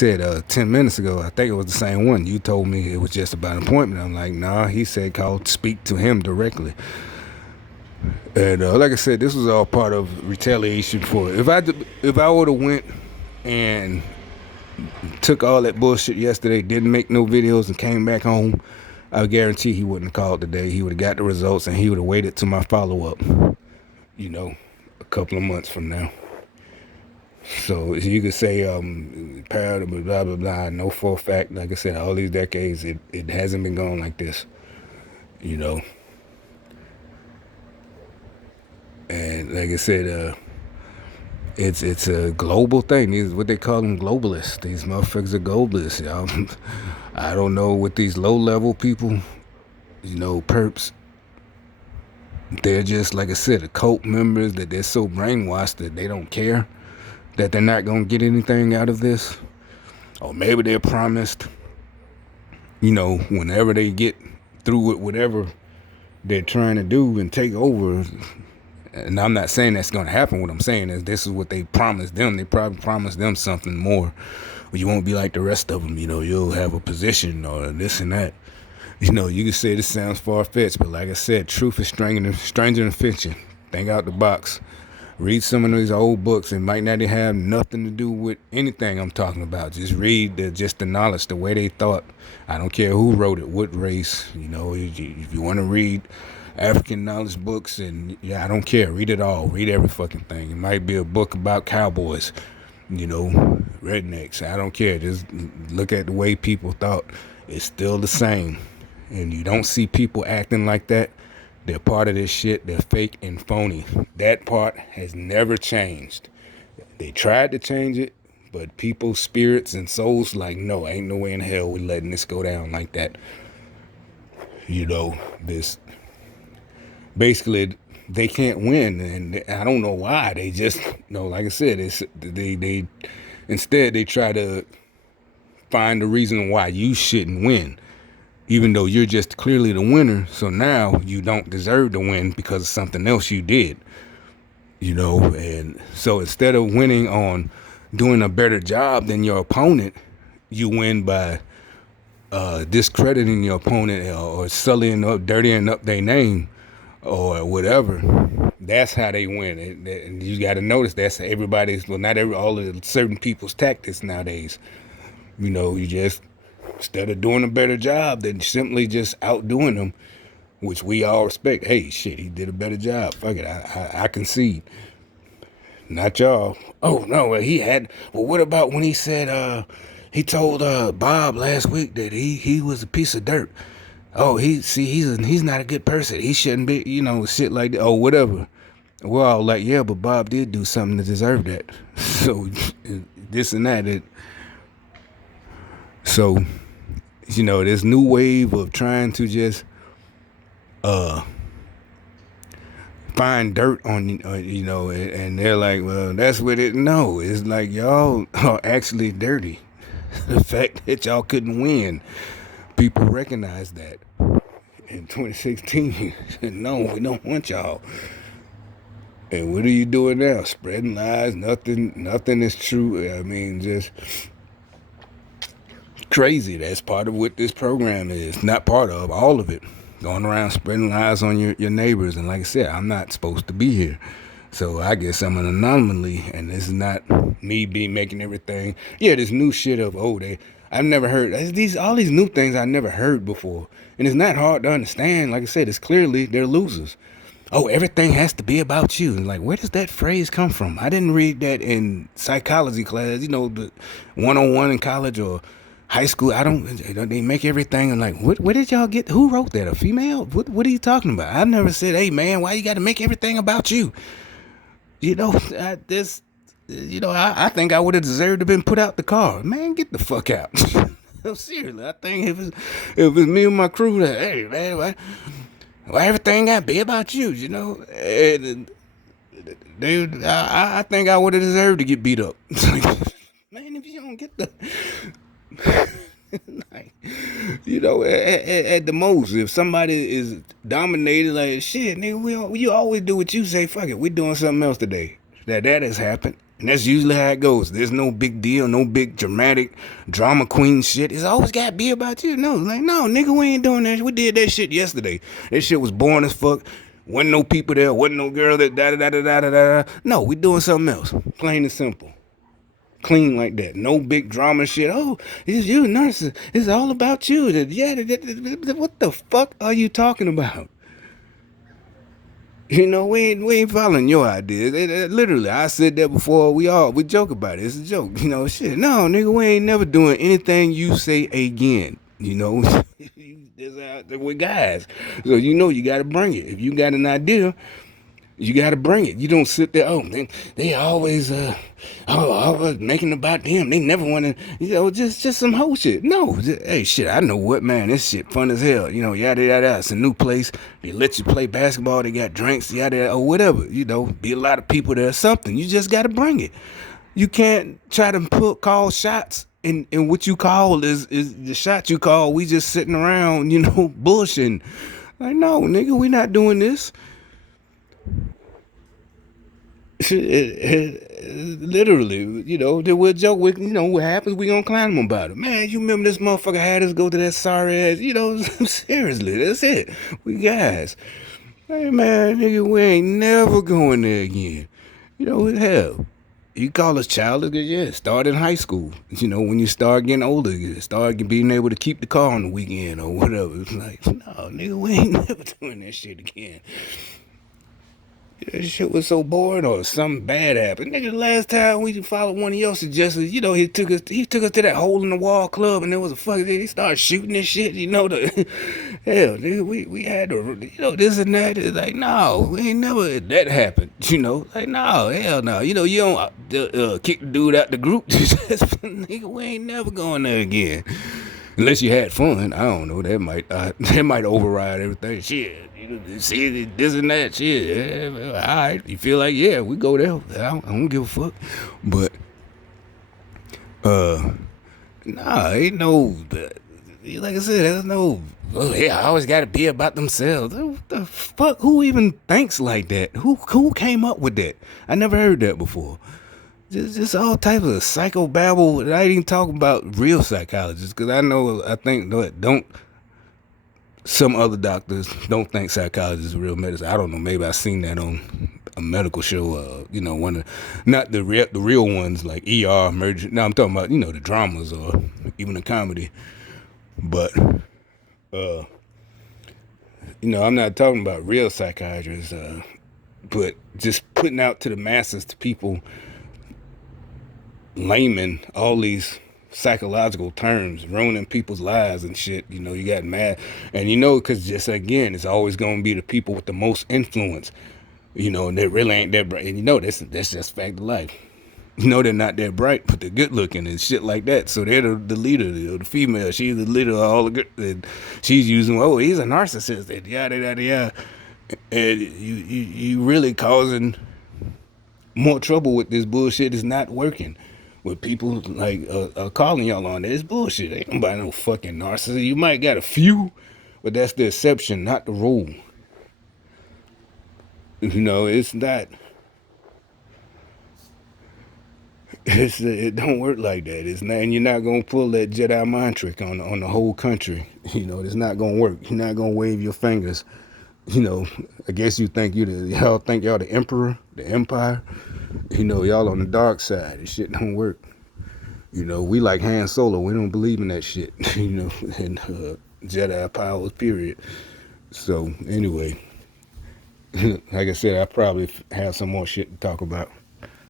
said 10 minutes ago, I think it was the same one. You told me it was just about an appointment. I'm like, nah, he said call, speak to him directly. And like I said, this was all part of retaliation for if I would have went and took all that bullshit yesterday, didn't make no videos, and came back home, I guarantee he wouldn't have called today. He would have got the results, and he would have waited to my follow up. A couple of months from now. So you could say paradigm, blah blah blah. I know for a fact, like I said, all these decades, it hasn't been going like this. And like I said, it's a global thing. These what they call them, globalists. These motherfuckers are globalists, y'all. I don't know what these low level people, perps. They're just, like I said, the cult members that they're so brainwashed that they don't care that they're not gonna get anything out of this. Or maybe they're promised, whenever they get through with whatever they're trying to do and take over. And I'm not saying that's going to happen. What I'm saying is this is what they promised them. They probably promised them something more. You won't be like the rest of them. You'll have a position or this and that. You can say this sounds far-fetched, but like I said, truth is stranger than fiction. Think out the box. Read some of these old books. It might not have nothing to do with anything I'm talking about. Just read the knowledge, the way they thought. I don't care who wrote it, what race. If you want to read African knowledge books, and I don't care. Read it all. Read every fucking thing. It might be a book about cowboys, rednecks. I don't care. Just look at the way people thought. It's still the same. And you don't see people acting like that. They're part of this shit. They're fake and phony. That part has never changed. They tried to change it, but people's spirits and souls like, no, ain't no way in hell we letting this go down like that. This basically they can't win, and I don't know why. They just, like I said, they instead they try to find the reason why you shouldn't win, even though you're just clearly the winner. So now you don't deserve to win because of something else you did, and so instead of winning on doing a better job than your opponent, you win by discrediting your opponent or sullying up, dirtying up their name or whatever. That's how they win. And you got to notice that's everybody's, well, not all of certain people's tactics nowadays. You just, instead of doing a better job than simply just outdoing them, which we all respect. Hey, shit, he did a better job. Fuck it, I concede. Not y'all. Oh, no, well, what about when he said, he told Bob last week that he was a piece of dirt. Oh, he's not a good person. He shouldn't be, shit like that. Oh, whatever. We're all like, yeah, but Bob did do something to deserve that. So, this and that. So, this new wave of trying to just find dirt on, and they're like, well, that's what it. No, it's like y'all are actually dirty. The fact that y'all couldn't win, people recognize that. In 2016, no, we don't want y'all. And what are you doing now? Spreading lies. Nothing is true. I mean, just crazy. That's part of what this program is. Not part of, all of it. Going around spreading lies on your neighbors. And like I said, I'm not supposed to be here. So I guess I'm an anomaly. And this is not me making everything. Yeah, this new shit of, I've never heard all these new things I never heard before. And it's not hard to understand. Like I said, it's clearly they're losers. Oh, everything has to be about you. And like, where does that phrase come from? I didn't read that in psychology class, the 101 in college or high school. They make everything. And like, where did y'all get, who wrote that? A female? What are you talking about? I never said, hey man, why you got to make everything about you? I think I would have deserved to been put out the car. Man, get the fuck out. Seriously, I think if it's me and my crew, that, hey man, why everything got to be about you, And, dude, I think I would have deserved to get beat up. Man, if you don't get the, like, at the most, if somebody is dominated, like, shit, nigga, you always do what you say. Fuck it, we doing something else today. That has happened. And that's usually how it goes. There's no big deal, no big dramatic drama queen shit. It's always got to be about you. No, like, no, nigga, we ain't doing that. We did that shit yesterday. That shit was boring as fuck. Wasn't no people there. Wasn't no girl that da da da da da da da. No, we doing something else. Plain and simple. Clean like that. No big drama shit. Oh, it's you, nurse. It's all about you. Yeah, what the fuck are you talking about? You know, we ain't following your ideas. Literally, I said that before. We joke about it. It's a joke. You know, shit. No, nigga, we ain't never doing anything you say again. You know, we're guys, so you know you got to bring it. If you got an idea, you got to bring it. You don't sit there. Oh, they always always making about them. They never want to. You know, just some whole shit. No, hey, shit. I know what, man. This shit fun as hell. You know, yada yada yada. It's a new place. They let you play basketball. They got drinks, yada yada, or whatever. You know, be a lot of people there. Something. You just got to bring it. You can't try to call shots. And what you call is the shot you call. We just sitting around, you know, bullshitting. Like, no, nigga, we not doing this. Literally, you know, then we'll joke with, you know, what happens, we gonna clown them about it. Man, you remember this motherfucker had us go to that sorry ass, you know, seriously, that's it. We guys. Hey, man, nigga, we ain't never going there again. You know, hell, you call us childish, yeah, start in high school. You know, when you start getting older, you start being able to keep the car on the weekend or whatever. It's like, no, nigga, we ain't never doing that shit again. That shit was so boring, or something bad happened. Nigga, the last time we followed one of your suggestions, you know, he took us to that hole in the wall club, and there was a fucking, he started shooting and shit, you know, the hell, nigga, we had to, you know, this and that. It's like, no, we ain't never, that happened, you know, like, no, hell no, you know, you don't kick the dude out the group. Nigga, we ain't never going there again. Unless you had fun, I don't know. That might override everything. Shit, you see this and that. Shit, yeah, all right. You feel like, yeah, we go there. I don't give a fuck. But nah, ain't no. Like I said, there's no. Oh, yeah, I always got to be about themselves. What the fuck? Who even thinks like that? Who came up with that? I never heard that before. Just all types of psychobabble. I ain't even talking about real psychologists, because I think don't some other doctors don't think psychology is real medicine. I don't know. Maybe I seen that on a medical show. You know, one of not the real ones like ER emergency. No, I'm talking about, you know, the dramas or even the comedy. But you know, I'm not talking about real psychiatrists. But just putting out to the masses, to people, layman, all these psychological terms, ruining people's lives and shit. You know, you got mad. And you know, because just again, it's always going to be the people with the most influence, you know, and they really ain't that bright. And you know, that's just fact of life. You know, they're not that bright, but they're good looking and shit like that. So they're the leader, the female. She's the leader of all the good. And she's using, oh, he's a narcissist, and yada, yada, yada. And you really causing more trouble with this bullshit. Is not working. With people like calling y'all on that, it's bullshit. Ain't nobody no fucking narcissist. You might got a few, but that's the exception, not the rule. You know, it's not. It don't work like that. It's not, and you're not gonna pull that Jedi mind trick on the whole country. You know, it's not gonna work. You're not gonna wave your fingers. You know, I guess you think y'all think y'all the emperor, the empire. You know, y'all on the dark side. This shit don't work. You know, we like Han Solo. We don't believe in that shit. You know, and Jedi powers, period. So anyway, like I said, I probably have some more shit to talk about.